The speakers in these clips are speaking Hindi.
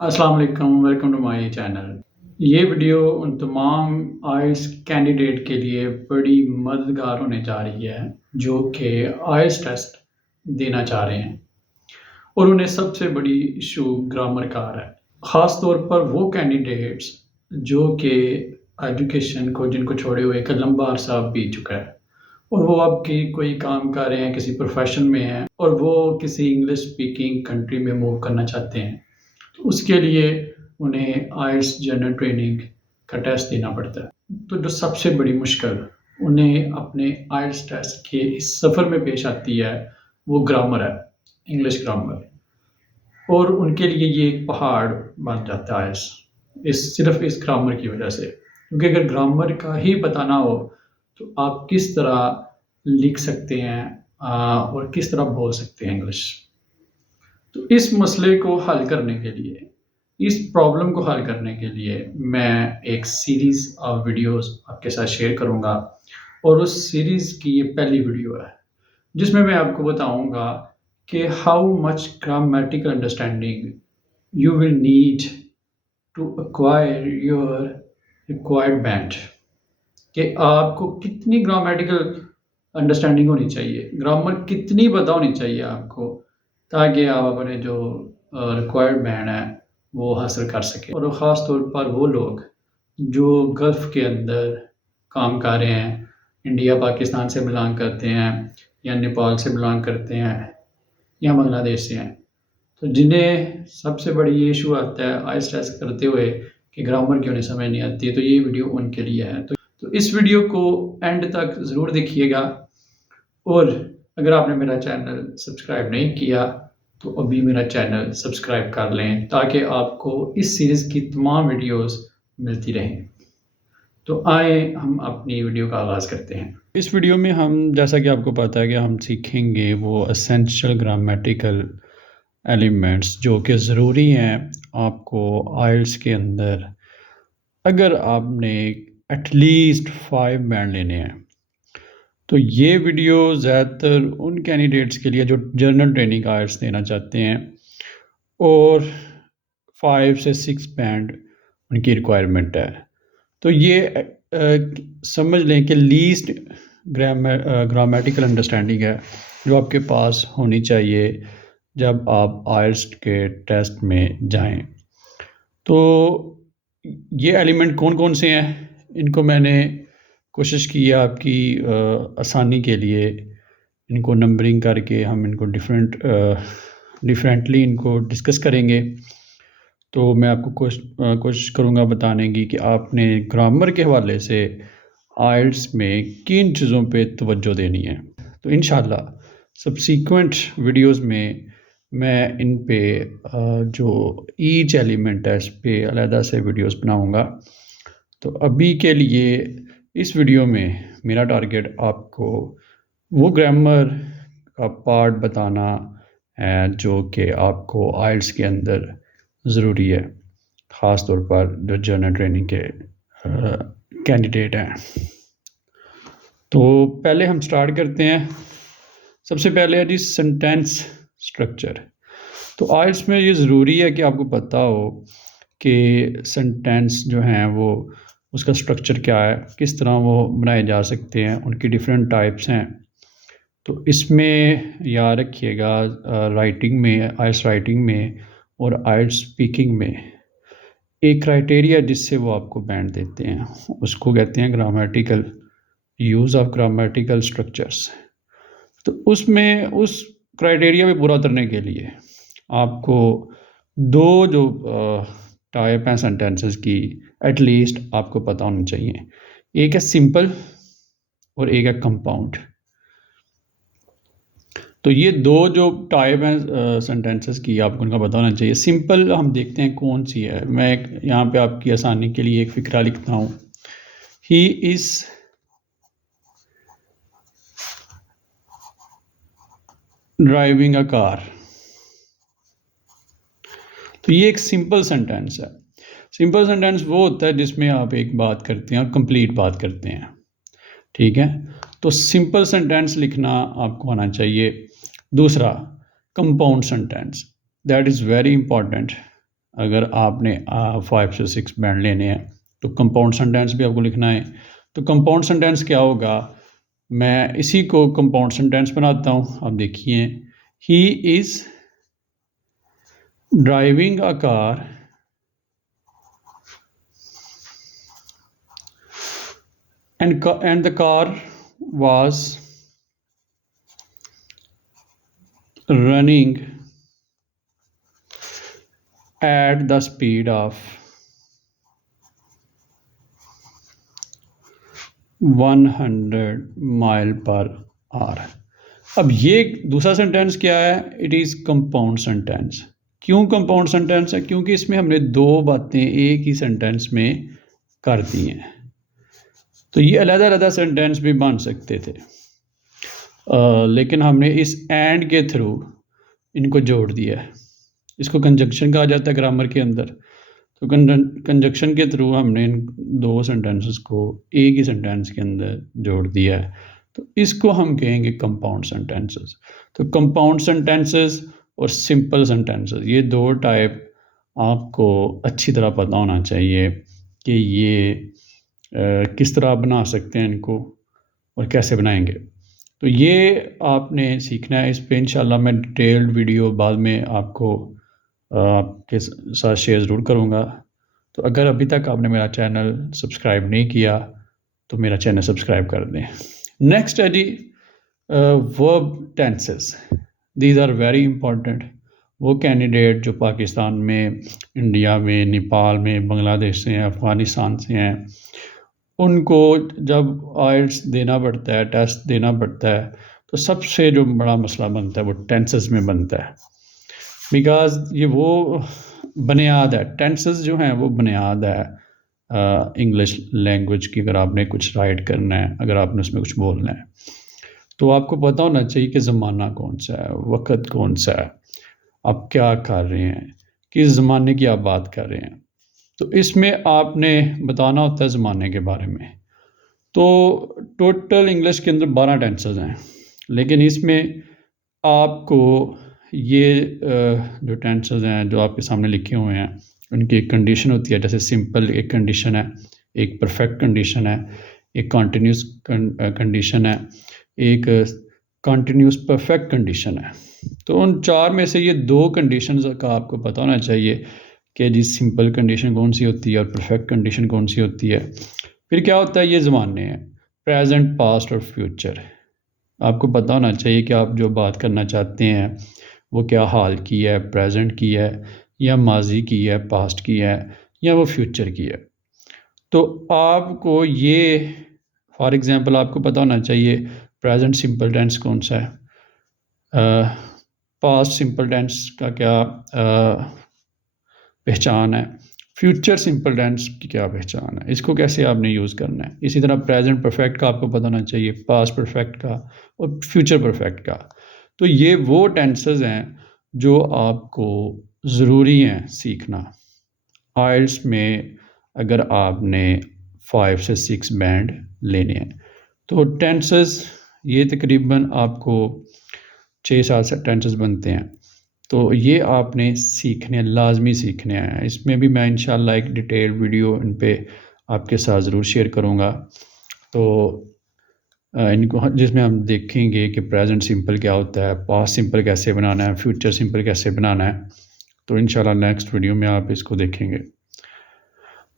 अस्सलाम वालेकुम, वेलकम टू माय चैनल। ये वीडियो उन तमाम आइल्स कैंडिडेट के लिए बड़ी मददगार होने जा रही है जो कि आइल्स टेस्ट देना चाह रहे हैं और उन्हें सबसे बड़ी इशू ग्रामर का आ रहा है। ख़ास तौर पर वो कैंडिडेट्स जो कि एजुकेशन को जिनको छोड़े हुए एक लंबा अरसा बीत चुका है और वो अब की कोई काम कर रहे हैं, किसी प्रोफेशन में हैं और वो किसी इंग्लिश स्पीकिंग कंट्री में मूव करना चाहते हैं। तो उसके लिए उन्हें आइल्स जनरल ट्रेनिंग का टेस्ट देना पड़ता है। तो जो सबसे बड़ी मुश्किल उन्हें अपने आइल्स टेस्ट के इस सफ़र में पेश आती है वो ग्रामर है, इंग्लिश ग्रामर। और उनके लिए ये एक पहाड़ बन जाता है सिर्फ इस ग्रामर की वजह से, क्योंकि अगर ग्रामर का ही पता ना हो तो आप किस तरह लिख सकते हैं और किस तरह बोल सकते हैं इंग्लिश। तो इस मसले को हल करने के लिए, इस प्रॉब्लम को हल करने के लिए मैं एक सीरीज़ ऑफ वीडियोस आपके साथ शेयर करूंगा और उस सीरीज़ की ये पहली वीडियो है जिसमें मैं आपको बताऊंगा कि how much grammatical understanding you will need to acquire your required band, कि आपको कितनी ग्रामेटिकल अंडरस्टैंडिंग होनी चाहिए, ग्रामर कितनी पता होनी चाहिए आपको, ताकि आप अपने जो रिक्वायर्ड बैंड है वो हासिल कर सकें। और ख़ास तौर पर वो लोग जो गल्फ़ के अंदर काम कर रहे हैं, इंडिया पाकिस्तान से बिलोंग करते हैं या नेपाल से बिलोंग करते हैं या बांग्लादेश से हैं, तो जिन्हें सबसे बड़ी ये इशू आता है आइल्स टेस्ट करते हुए कि ग्रामर क्यों नहीं समझ नहीं आती है, तो ये वीडियो उनके लिए है। तो इस वीडियो को एंड तक ज़रूर देखिएगा और अगर आपने मेरा चैनल सब्सक्राइब नहीं किया तो अभी मेरा चैनल सब्सक्राइब कर लें ताकि आपको इस सीरीज़ की तमाम वीडियोस मिलती रहें। तो आए हम अपनी वीडियो का आगाज़ करते हैं। इस वीडियो में हम, जैसा कि आपको पता है, कि हम सीखेंगे वो एसेंशियल ग्रामेटिकल एलिमेंट्स जो कि ज़रूरी हैं आपको आइल्स के अंदर अगर आपने एटलीस्ट 5 बैंड लेने हैं। तो ये वीडियो ज़्यादातर उन कैंडिडेट्स के लिए जो जनरल ट्रेनिंग आइल्स देना चाहते हैं और 5 से 6 बैंड उनकी रिक्वायरमेंट है। तो ये समझ लें कि लीस्ट ग्रामेटिकल अंडरस्टैंडिंग है जो आपके पास होनी चाहिए जब आप आइल्स के टेस्ट में जाएं। तो ये एलिमेंट कौन कौन से हैं, इनको मैंने कोशिश की है आपकी आसानी के लिए इनको नंबरिंग करके हम इनको डिफरेंटली इनको डिस्कस करेंगे। तो मैं आपको कोशिश करूँगा बताने की कि आपने ग्रामर के हवाले से आइल्स में किन चीज़ों पे तवज्जो देनी है। तो इंशाल्लाह सब्सीक्वेंट वीडियोस में मैं इन पे जो ईच एलिमेंट है इस पे अलहदा से वीडियोस बनाऊँगा। तो अभी के लिए इस वीडियो में मेरा टारगेट आपको वो ग्रामर का पार्ट बताना है जो कि आपको आइल्स के अंदर ज़रूरी है, ख़ास तौर पर जो जनरल ट्रेनिंग के कैंडिडेट हैं। तो पहले हम स्टार्ट करते हैं। सबसे पहले है जी सेंटेंस स्ट्रक्चर। तो आइल्स में ये ज़रूरी है कि आपको पता हो कि सेंटेंस जो हैं वो उसका स्ट्रक्चर क्या है, किस तरह वो बनाए जा सकते हैं, उनकी डिफरेंट टाइप्स हैं। तो इसमें याद रखिएगा राइटिंग में, आइल्स राइटिंग में और आइल्स स्पीकिंग में एक क्राइटेरिया जिससे वो आपको बैंड देते हैं उसको कहते हैं grammatical use of grammatical structures. तो उसमें उस क्राइटेरिया पे पूरा उतरने के लिए आपको दो जो टाइप हैं सेंटेंसेस की एटलीस्ट आपको पता होनी चाहिए। एक है सिंपल और एक है कंपाउंड। तो ये दो जो टाइप हैं सेंटेंसेस की आपको उनका पता होना चाहिए। सिंपल हम देखते हैं कौन सी है। मैं यहाँ पे आपकी आसानी के लिए एक फ़िक्रा लिखता हूँ, he is driving a car. तो ये एक सिंपल सेंटेंस है। सिंपल सेंटेंस वो होता है जिसमें आप एक बात करते हैं और कंप्लीट बात करते हैं, ठीक है। तो सिंपल सेंटेंस लिखना आपको आना चाहिए। दूसरा compound sentence, that is very important. अगर आपने 5 से 6 बैंड लेने हैं तो कंपाउंड सेंटेंस भी आपको लिखना है। तो कंपाउंड सेंटेंस क्या होगा, मैं इसी को कंपाउंड सेंटेंस बनाता हूँ। अब देखिए, he is driving a car and the car was running at the speed of 100 mile per hour. अब ये दूसरा सेंटेंस क्या है, इट इज़ कंपाउंड सेंटेंस। क्यों कंपाउंड सेंटेंस है, क्योंकि इसमें हमने दो बातें एक ही सेंटेंस में कर दी हैं। तो ये अलग अलग सेंटेंस भी बन सकते थे, लेकिन हमने इस एंड के थ्रू इनको जोड़ दिया है। इसको कंजक्शन कहा जाता है ग्रामर के अंदर। तो कंजक्शन के थ्रू हमने इन दो सेंटेंसेस को एक ही सेंटेंस के अंदर जोड़ दिया है। तो इसको हम कहेंगे कंपाउंड सेंटेंसेस। तो कंपाउंड सेंटेंसेस और सिंपल सेंटेंसेस, ये दो टाइप आपको अच्छी तरह पता होना चाहिए कि ये किस तरह बना सकते हैं इनको और कैसे बनाएंगे। तो ये आपने सीखना है। इस पे इंशाल्लाह मैं डिटेल्ड वीडियो बाद में आपको आपके साथ शेयर ज़रूर करूँगा। तो अगर अभी तक आपने मेरा चैनल सब्सक्राइब नहीं किया तो मेरा चैनल सब्सक्राइब कर दें। नेक्स्ट है G verb tenses. These are very important. वो कैंडिडेट जो पाकिस्तान में, इंडिया में, नेपाल में, बांग्लादेश से हैं, अफ़गानिस्तान से हैं, उनको जब आइल्स देना पड़ता है, टेस्ट देना पड़ता है, तो सबसे जो बड़ा मसला बनता है वो टेंसेस में बनता है। बिकॉज़ ये वो बुनियाद है, टेंसेस जो हैं वो बुनियाद है इंग्लिश लैंग्वेज की। अगर आपने कुछ राइट करना है, अगर आपने उसमें कुछ बोलना है, तो आपको पता होना चाहिए कि ज़माना कौन सा है, वक़्त कौन सा है, आप क्या कर रहे हैं, किस ज़माने की आप बात कर रहे हैं। तो इसमें आपने बताना होता है ज़माने के बारे में। तो टोटल इंग्लिश के अंदर 12 टेंसेस हैं, लेकिन इसमें आपको ये जो टेंसेस हैं जो आपके सामने लिखे हुए हैं, उनकी एक कंडीशन होती है। जैसे सिंपल एक कंडीशन है, एक परफेक्ट कंडीशन है, एक कॉन्टीन्यूस कंडीशन है, एक कॉन्टीन्यूस परफेक्ट कंडीशन है। तो उन चार में से ये दो कंडीशंस का आपको पता होना चाहिए कि जी सिंपल कंडीशन कौन सी होती है और परफेक्ट कंडीशन कौन सी होती है। फिर क्या होता है, ये ज़माने हैं, प्रेजेंट, पास्ट और फ्यूचर। आपको पता होना चाहिए कि आप जो बात करना चाहते हैं वो क्या हाल की है, प्रेजेंट की है, या माजी की है, पास्ट की है, या वो फ्यूचर की है। तो आपको ये फॉर एग्ज़ाम्पल आपको पता होना चाहिए प्रेजेंट सिंपल टेंस कौन सा है, पास्ट सिंपल टेंस का क्या पहचान है, फ्यूचर सिंपल टेंस की क्या पहचान है, इसको कैसे आपने यूज़ करना है। इसी तरह प्रेजेंट परफेक्ट का आपको पता होना चाहिए, पास्ट परफेक्ट का और फ्यूचर परफेक्ट का। तो ये वो टेंसेस हैं जो आपको ज़रूरी हैं सीखना आइल्स में अगर आपने 5 से 6 बैंड लेने हैं। तो टेंसेस ये तकरीबन आपको 6-7 टेंसेस बनते हैं। तो ये आपने सीखने, लाजमी सीखने हैं। इसमें भी मैं इंशाल्लाह एक डिटेल वीडियो इन पे आपके साथ ज़रूर शेयर करूँगा। तो इनको जिसमें हम देखेंगे कि प्रेजेंट सिंपल क्या होता है, पास्ट सिंपल कैसे बनाना है, फ्यूचर सिंपल कैसे बनाना है। तो इंशाल्लाह नेक्स्ट वीडियो में आप इसको देखेंगे।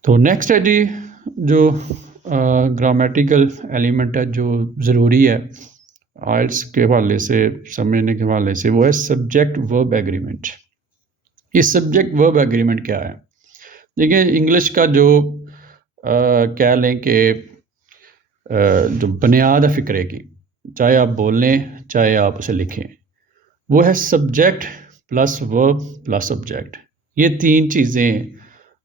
तो नेक्स्ट है जी जो ग्रामेटिकल एलिमेंट है जो ज़रूरी है आइल्स के हवाले से, समझने के हवाले से, वो है सब्जेक्ट वर्ब एग्रीमेंट। ये सब्जेक्ट वर्ब एग्रीमेंट क्या है? देखिए इंग्लिश का जो कह लें कि जो बुनियाद है फ़िक्रे की, चाहे आप बोलें चाहे आप उसे लिखें, वो है subject plus verb plus object. ये तीन चीज़ें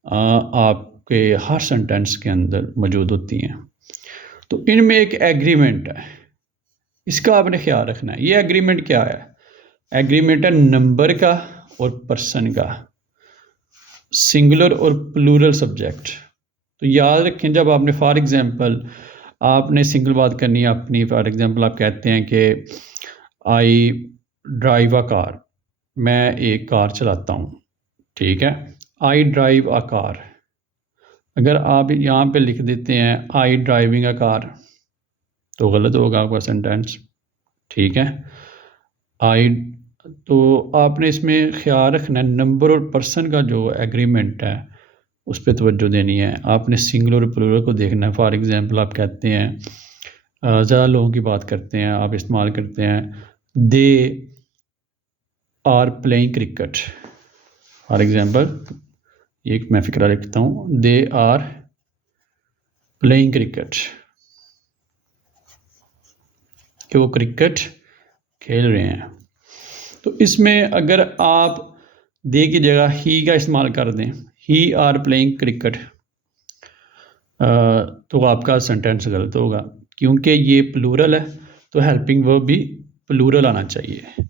आपके हर सेंटेंस के अंदर मौजूद होती हैं। तो इनमें एक एग्रीमेंट है, इसका आपने ख्याल रखना है। ये एग्रीमेंट क्या है? एग्रीमेंट है नंबर का और पर्सन का, सिंगुलर और प्लूरल सब्जेक्ट। तो याद रखें, जब आपने फॉर एग्जांपल आपने सिंगल बात करनी है अपनी, फॉर एग्जांपल आप कहते हैं कि आई ड्राइव अ कार, मैं एक कार चलाता हूँ, ठीक है। आई ड्राइव अ कार, अगर आप यहाँ पे लिख देते हैं आई ड्राइविंग अ कार तो गलत होगा आपका सेंटेंस, ठीक है। आई, तो आपने इसमें ख्याल रखना है नंबर और पर्सन का जो एग्रीमेंट है उस पर तवज्जो देनी है। आपने सिंगुलर और प्लूरल को देखना है। फॉर एग्जांपल आप कहते हैं ज़्यादा लोगों की बात करते हैं, आप इस्तेमाल करते हैं they are playing cricket. For example एक मैं फ़िक्रा लिखता हूँ, दे आर प्लेइंग क्रिकेट, कि वो क्रिकेट खेल रहे हैं। तो इसमें अगर आप दे की जगह ही का इस्तेमाल कर दें, ही आर प्लेइंग क्रिकेट, तो आपका सेंटेंस गलत होगा, क्योंकि ये प्लूरल है तो हेल्पिंग वर्ब भी प्लूरल आना चाहिए।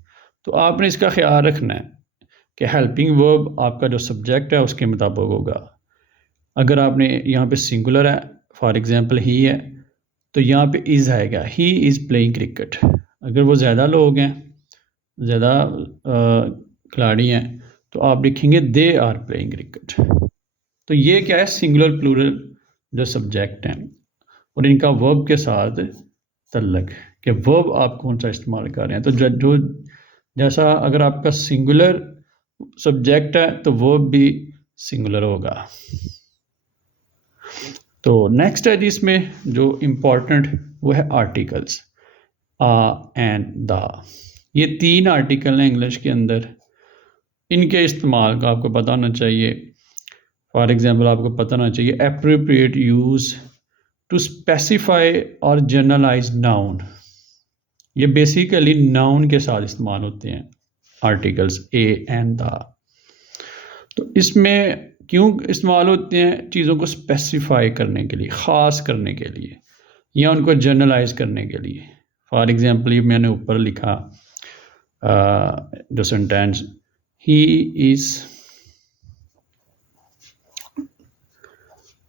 तो आपने इसका ख्याल रखना है कि हेल्पिंग वर्ब आपका जो सब्जेक्ट है उसके मुताबिक होगा। अगर आपने यहाँ पे सिंगुलर है, फॉर एग्जांपल ही है, तो यहाँ पे इज़ आएगा, ही इज़ प्लेइंग क्रिकेट। अगर वो ज़्यादा लोग हैं, ज़्यादा खिलाड़ी हैं, तो आप लिखेंगे दे आर प्लेइंग क्रिकेट। तो ये क्या है, सिंगुलर प्लूरल जो सब्जेक्ट हैं और इनका वर्ब के साथ तल्लक, कि वर्ब आप कौन सा इस्तेमाल कर रहे हैं। तो जो जैसा अगर आपका सिंगुलर सब्जेक्ट है तो वर्ब भी सिंगुलर होगा। तो नेक्स्ट है जिसमें जो इम्पोर्टेंट वो है आर्टिकल्स, आ एंड द। ये 3 आर्टिकल हैं इंग्लिश के अंदर, इनके इस्तेमाल का आपको पता होना चाहिए। फॉर एग्जांपल आपको पता होना चाहिए एप्रोप्रिएट यूज़ टू स्पेसिफाई और जनरलाइज नाउन। ये बेसिकली नाउन के साथ इस्तेमाल होते हैं आर्टिकल्स ए एंड द। तो इसमें क्यों इस्तेमाल होते हैं, चीज़ों को स्पेसिफाई करने के लिए, ख़ास करने के लिए, या उनको जनरलाइज करने के लिए। फॉर एग्जांपल ये मैंने ऊपर लिखा जो sentence, he is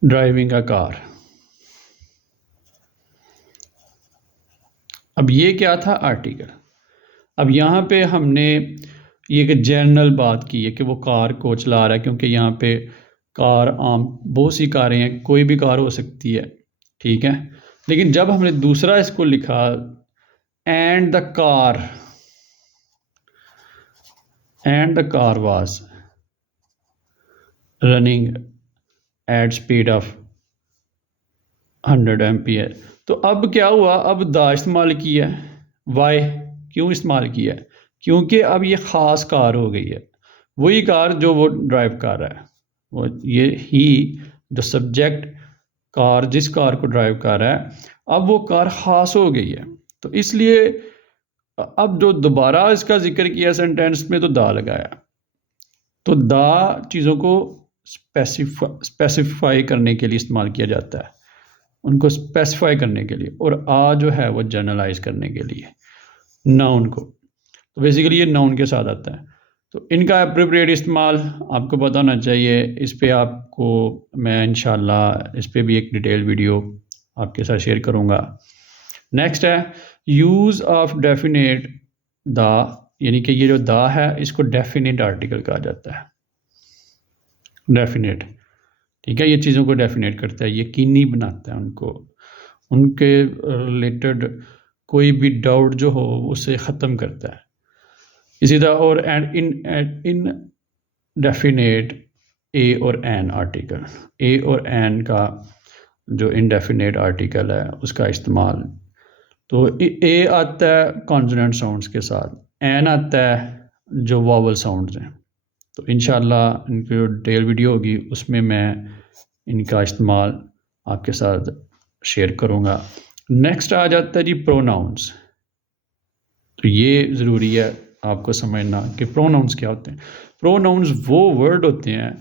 driving a car. अब ये क्या था, आर्टिकल। अब यहाँ पे हमने ये एक जनरल बात की है कि वो कार को चला रहा है, क्योंकि यहाँ पे कार आम बहुत सी कारें हैं, कोई भी कार हो सकती है, ठीक है। लेकिन जब हमने दूसरा इसको लिखा and the car was running at speed of 100 ampere, तो अब क्या हुआ, अब द इस्तेमाल किया है। वाई, क्यों इस्तेमाल किया है, क्योंकि अब ये ख़ास कार हो गई है, वही कार जो वो ड्राइव कर रहा है, वो ये ही जो सब्जेक्ट कार, जिस कार को ड्राइव कर रहा है, अब वो कार ख़ास हो गई है। तो इसलिए अब जो दोबारा इसका जिक्र किया सेंटेंस में तो दा लगाया, तो दा चीज़ों को स्पेसिफाई करने के लिए इस्तेमाल किया जाता है, उनको स्पेसिफाई करने के लिए, और आ जो है वो जनरलाइज करने के लिए नाउन को। तो बेसिकली ये नाउन के साथ आता है। तो इनका एप्रोप्रिएट इस्तेमाल आपको पता होना चाहिए। इस पे आपको मैं इंशाल्लाह इस पे भी एक डिटेल वीडियो आपके साथ शेयर करूँगा। नेक्स्ट है यूज़ ऑफ डेफिनेट द, यानी कि ये जो द है इसको डेफिनेट आर्टिकल कहा जाता है। डेफिनेट, ठीक है, ये चीज़ों को डेफिनेट करता है, यकीनी बनाता है उनको, उनके रिलेटेड कोई भी डाउट जो हो उसे ख़त्म करता है। इसी तरह और इन डेफिनेट ए और एन आर्टिकल, ए और एन का जो इनडेफिनेट आर्टिकल है उसका इस्तेमाल, तो ए आता है कॉन्सोनेंट साउंड्स के साथ, एन आता है जो वॉवल साउंड्स हैं। तो इंशाल्लाह इनकी जो डिटेल वीडियो होगी उसमें मैं इनका इस्तेमाल आपके साथ शेयर करूँगा। नेक्स्ट आ जाता है जी प्रोनाउंस। तो ये ज़रूरी है आपको समझना कि प्रोनाउंस क्या होते हैं। प्रोनाउंस वो वर्ड होते हैं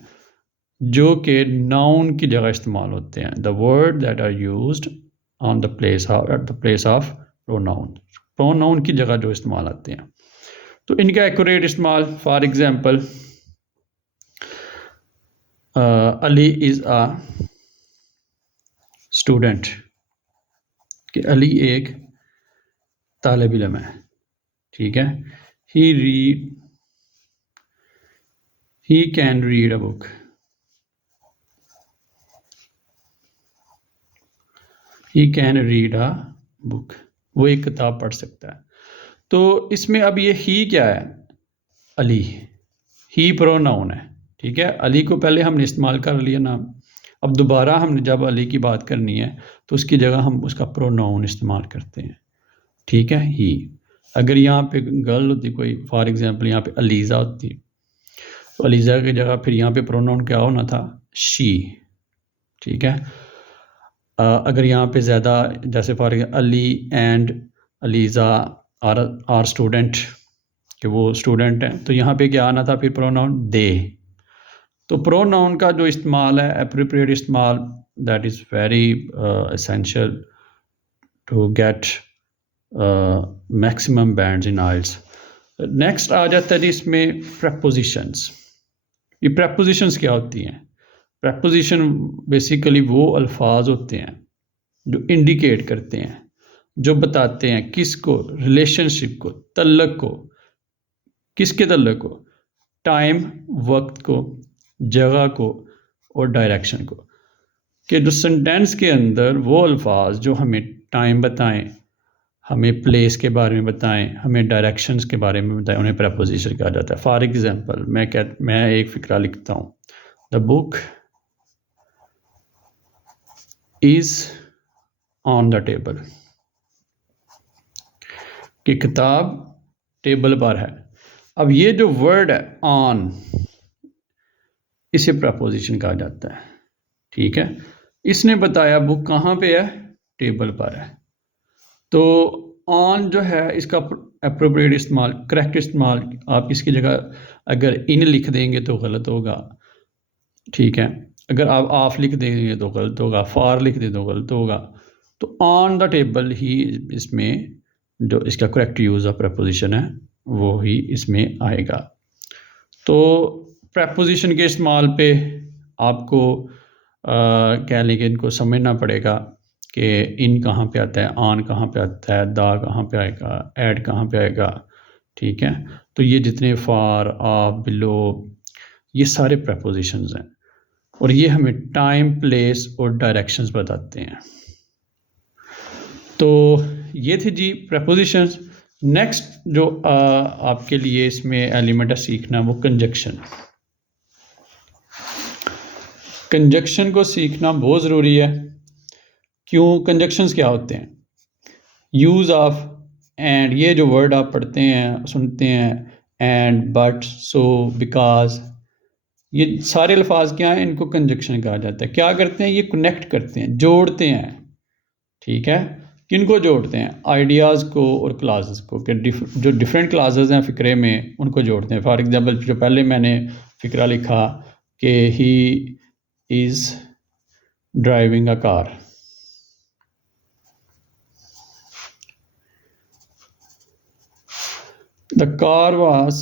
जो कि नाउन की जगह इस्तेमाल होते हैं, the word that are used on the place at the place of pronoun, pronoun की जगह जो इस्तेमाल आते हैं। तो इनका एक्यूरेट इस्तेमाल, for example Ali is a student, कि अली एक तालिब इल्म है, ठीक है। He can read a book, he can read a book, वो एक किताब पढ़ सकता है। तो इसमें अब ये ही क्या है, अली, ही प्रोनाउन है, ठीक है। अली को पहले हमने इस्तेमाल कर लिया नाम, अब दोबारा हमने जब अली की बात करनी है तो उसकी जगह हम उसका प्रोनाउन इस्तेमाल करते हैं, ठीक है, ही। अगर यहाँ पे गर्ल होती कोई, फॉर एग्जांपल यहाँ पे अलीज़ा होती, तो अलीज़ा की जगह फिर यहाँ पे प्रोनाउन क्या होना था, शी, ठीक है। अगर यहाँ पे ज़्यादा, जैसे for example Ali and Aliza are student, कि वो स्टूडेंट हैं, तो यहाँ पे क्या आना था फिर प्रोनाउन दे। तो प्रोनाउन का जो इस्तेमाल है, एप्रोप्रिएट इस्तेमाल, that is very essential to get maximum bands in IELTS. Next आ जाता है जी इसमें प्रपोजिशंस। ये प्रपोजिशंस क्या होती हैं? प्रपोजिशन बेसिकली वो अल्फाज होते हैं जो इंडिकेट करते हैं, जो बताते हैं किसको, रिलेशनशिप को, तल्लक को, किसके तल्लक को, टाइम, वक्त को, जगह को और डायरेक्शन को, कि जो सेंटेंस के अंदर वो अल्फाज जो हमें टाइम बताएं, हमें प्लेस के बारे में बताएं, हमें डायरेक्शंस के बारे में बताएं, उन्हें प्रपोजिशन कहा जाता है। फॉर एग्जांपल मैं एक फ़िक्रा लिखता हूँ, the book is on the table, कि किताब टेबल पर है। अब ये जो वर्ड है ऑन, इसे प्रपोजिशन कहा जाता है, ठीक है। इसने बताया बुक कहाँ पे है, टेबल पर है। तो ऑन जो है इसका एप्रोप्रिएट इस्तेमाल, करेक्ट इस्तेमाल, आप इसकी जगह अगर इन लिख देंगे तो गलत होगा, ठीक है। अगर आप ऑफ लिख देंगे तो गलत होगा, फॉर लिख दें तो गलत होगा। तो ऑन द टेबल ही इसमें जो इसका करेक्ट यूज़ ऑफ प्रपोजिशन है वो ही इसमें आएगा। तो प्रपोजिशन के इस्तेमाल पे आपको कह लें कि इनको समझना पड़ेगा कि इन कहाँ पे आता है, ऑन कहाँ पे आता है, दा कहाँ पे आएगा, ऐड कहाँ पे आएगा, ठीक है। तो ये जितने फार, ऑफ, बिलो, ये सारे प्रपोजिशंस हैं और ये हमें टाइम, प्लेस और डायरेक्शंस बताते हैं। तो ये थी जी प्रपोजिशंस। नेक्स्ट जो आपके लिए इसमें एलिमेंट है सीखना, वो कंजक्शन। कंजक्शन को सीखना बहुत ज़रूरी है। क्यों? कंजक्शंस क्या होते हैं? यूज़ ऑफ एंड, ये जो वर्ड आप पढ़ते हैं, सुनते हैं, एंड, बट, सो, बिकॉज, ये सारे अल्फाज क्या हैं, इनको कंजक्शन कहा जाता है। क्या करते हैं? ये कनेक्ट करते हैं, जोड़ते हैं, ठीक है। किनको जोड़ते हैं? आइडियाज़ को और क्लासेस को, कि जो डिफरेंट क्लासेस हैं फ़िक्रे में, उनको जोड़ते हैं। फॉर एग्जांपल जो पहले मैंने फ़िक्रा लिखा कि he is driving a car, the car was,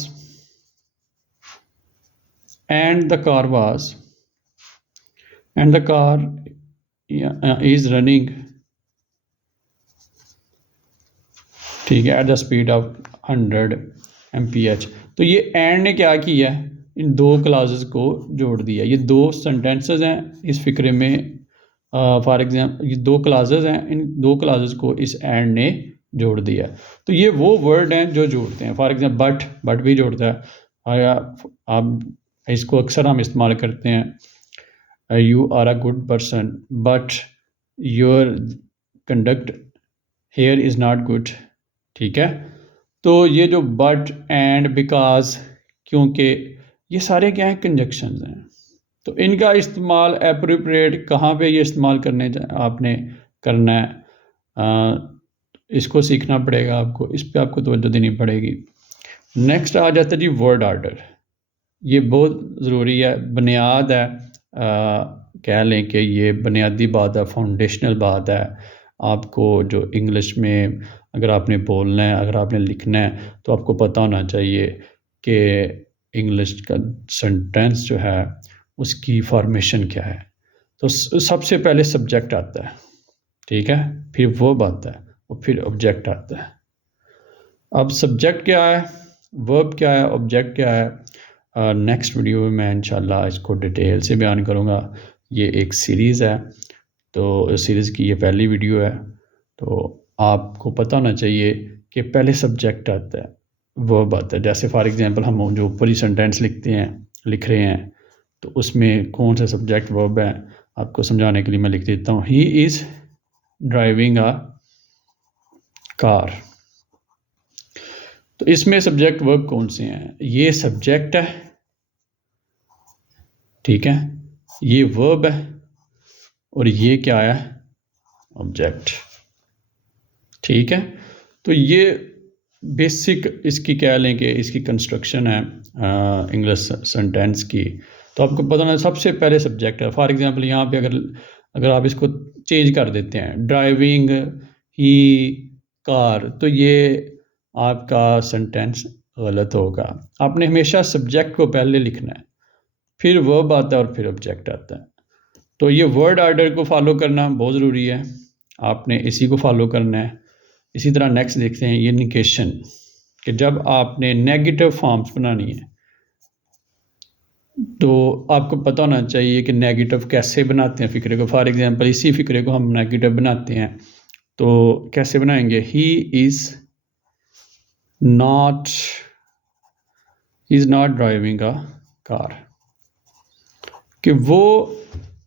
and the car was, and the car is running, ठीक है, at the speed of 100 mph। तो ये एंड ने क्या किया है, इन दो क्लासेस को जोड़ दिया। ये दो सेंटेंसेस हैं इस फिक्रे में, फॉर एग्जाम्पल ये दो क्लासेस हैं, इन दो क्लासेस को इस एंड ने जोड़ दिया। तो ये वो वर्ड हैं जो जोड़ते हैं। फॉर एग्जाम्पल बट भी जोड़ता है। आप इसको अक्सर हम इस्तेमाल करते हैं, you are a good person but your conduct here is not good, ठीक है। तो ये जो बट, एंड, बिकॉज, क्योंकि, ये सारे क्या हैं, कंजक्शंस हैं। तो इनका इस्तेमाल एप्रोप्रिएट कहाँ पे ये इस्तेमाल आपने करना है, इसको सीखना पड़ेगा आपको, इस पे आपको तवज्जो देनी पड़ेगी। नेक्स्ट आ जाता है जी वर्ड ऑर्डर। ये बहुत ज़रूरी है, बुनियाद है, कह लें कि ये बुनियादी बात है, फाउंडेशनल बात है। आपको जो इंग्लिश में अगर आपने बोलना है, अगर आपने लिखना है, तो आपको पता होना चाहिए कि इंग्लिश का सेंटेंस जो है उसकी फॉर्मेशन क्या है। तो सबसे पहले सब्जेक्ट आता है, ठीक है, फिर वर्ब आता है और फिर ऑब्जेक्ट आता है। अब सब्जेक्ट क्या है, वर्ब क्या है, ऑब्जेक्ट क्या है, नेक्स्ट वीडियो में मैं इंशाल्लाह इसको डिटेल से बयान करूँगा। ये एक सीरीज़ है, तो इस सीरीज़ की ये पहली वीडियो है। तो आपको पता होना चाहिए कि पहले सब्जेक्ट आता है, वर्ब आता है। जैसे फॉर एग्ज़ाम्पल हम जो ऊपर ही सेंटेंस लिख रहे हैं, तो उसमें कौन सा सब्जेक्ट वर्ब है, आपको समझाने के लिए मैं लिख देता हूँ। He is driving a car. तो इसमें सब्जेक्ट वर्ब कौन से हैं? ये सब्जेक्ट है, ठीक है, ये वर्ब है और ये क्या है? ऑब्जेक्ट, ठीक है। तो ये बेसिक इसकी कह लें कि इसकी कंस्ट्रक्शन है इंग्लिश सेंटेंस की। तो आपको पता ना, सबसे पहले सब्जेक्ट है। फॉर एग्जांपल यहाँ पे अगर आप इसको चेंज कर देते हैं, ड्राइविंग ही कार, तो ये आपका सेंटेंस गलत होगा। आपने हमेशा सब्जेक्ट को पहले लिखना है, फिर वर्ब आता है और फिर ऑब्जेक्ट आता है। तो ये वर्ड ऑर्डर को फॉलो करना बहुत ज़रूरी है, आपने इसी को फॉलो करना है। इसी तरह नेक्स्ट देखते हैं ये निगेशन, कि जब आपने नेगेटिव फॉर्म्स बनानी है तो आपको पता होना चाहिए कि नेगेटिव कैसे बनाते हैं फ़िक्रे को। फॉर एग्जांपल इसी फ़िक्रे को हम नेगेटिव बनाते हैं, तो कैसे बनाएंगे? He is not driving a car, कि वो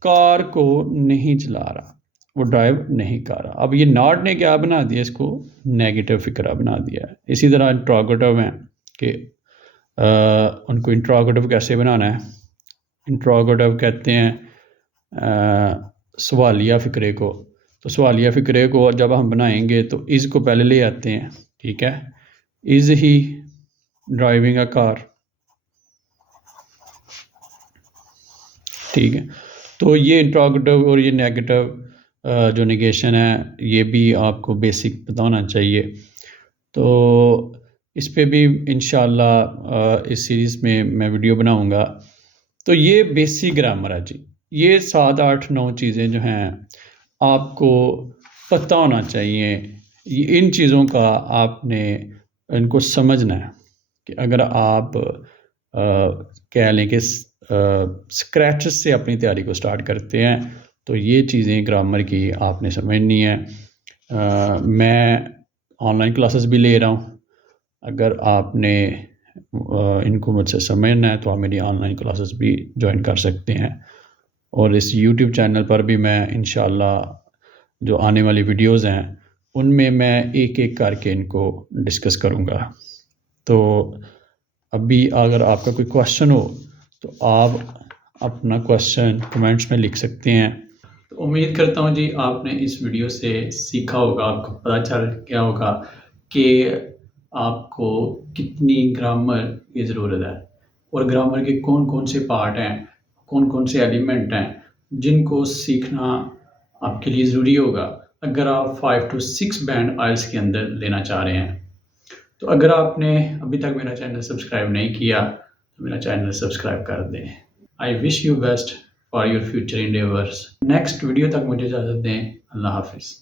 कार को नहीं चला रहा, वो ड्राइव नहीं कर रहा। अब ये नॉट ने क्या बना दिया? इसको नेगेटिव फिक्रा बना दिया है। इसी तरह इंट्रोगेटिव हैं कि उनको इंट्रोगेटिव कैसे बनाना है? इंट्रोगेटिव कहते हैं सवालिया फ़िक्रे को। तो सवालिया फ़िक्रे को जब हम बनाएंगे तो इज़ को पहले ले आते हैं, ठीक है। Is he driving a car, ठीक है। तो ये इंट्रोगेटिव और ये नेगेटिव जो निगेशन है, ये भी आपको बेसिक पता होना चाहिए। तो इस पे भी इंशाल्लाह इस सीरीज़ में मैं वीडियो बनाऊंगा। तो ये बेसिक ग्रामर है जी। ये 7, 8, 9 चीज़ें जो हैं आपको पता होना चाहिए। इन चीज़ों का आपने इनको समझना है कि अगर आप कह लें कि स्क्रैच से अपनी तैयारी को स्टार्ट करते हैं तो ये चीज़ें ग्रामर की आपने समझनी है। मैं ऑनलाइन क्लासेस भी ले रहा हूँ। अगर आपने इनको मुझसे समझना है तो आप मेरी ऑनलाइन क्लासेस भी ज्वाइन कर सकते हैं। और इस यूट्यूब चैनल पर भी मैं इंशाल्लाह जो आने वाली वीडियोज़ हैं उनमें मैं एक एक करके इनको डिस्कस करूँगा। तो अभी अगर आपका कोई क्वेश्चन हो तो आप अपना क्वेश्चन कमेंट्स में लिख सकते हैं। तो उम्मीद करता हूँ जी आपने इस वीडियो से सीखा होगा, आपको पता चल गया होगा कि आपको कितनी ग्रामर की ज़रूरत है और ग्रामर के कौन कौन से पार्ट हैं, कौन कौन से एलिमेंट हैं जिनको सीखना आपके लिए ज़रूरी होगा अगर आप 5 to 6 बैंड आइल्स के अंदर लेना चाह रहे हैं। तो अगर आपने अभी तक मेरा चैनल सब्सक्राइब नहीं किया तो मेरा चैनल सब्सक्राइब कर दें। I wish you best for your future endeavours. Next video तक मुझे इजाज़त दें। अल्लाह हाफिज़।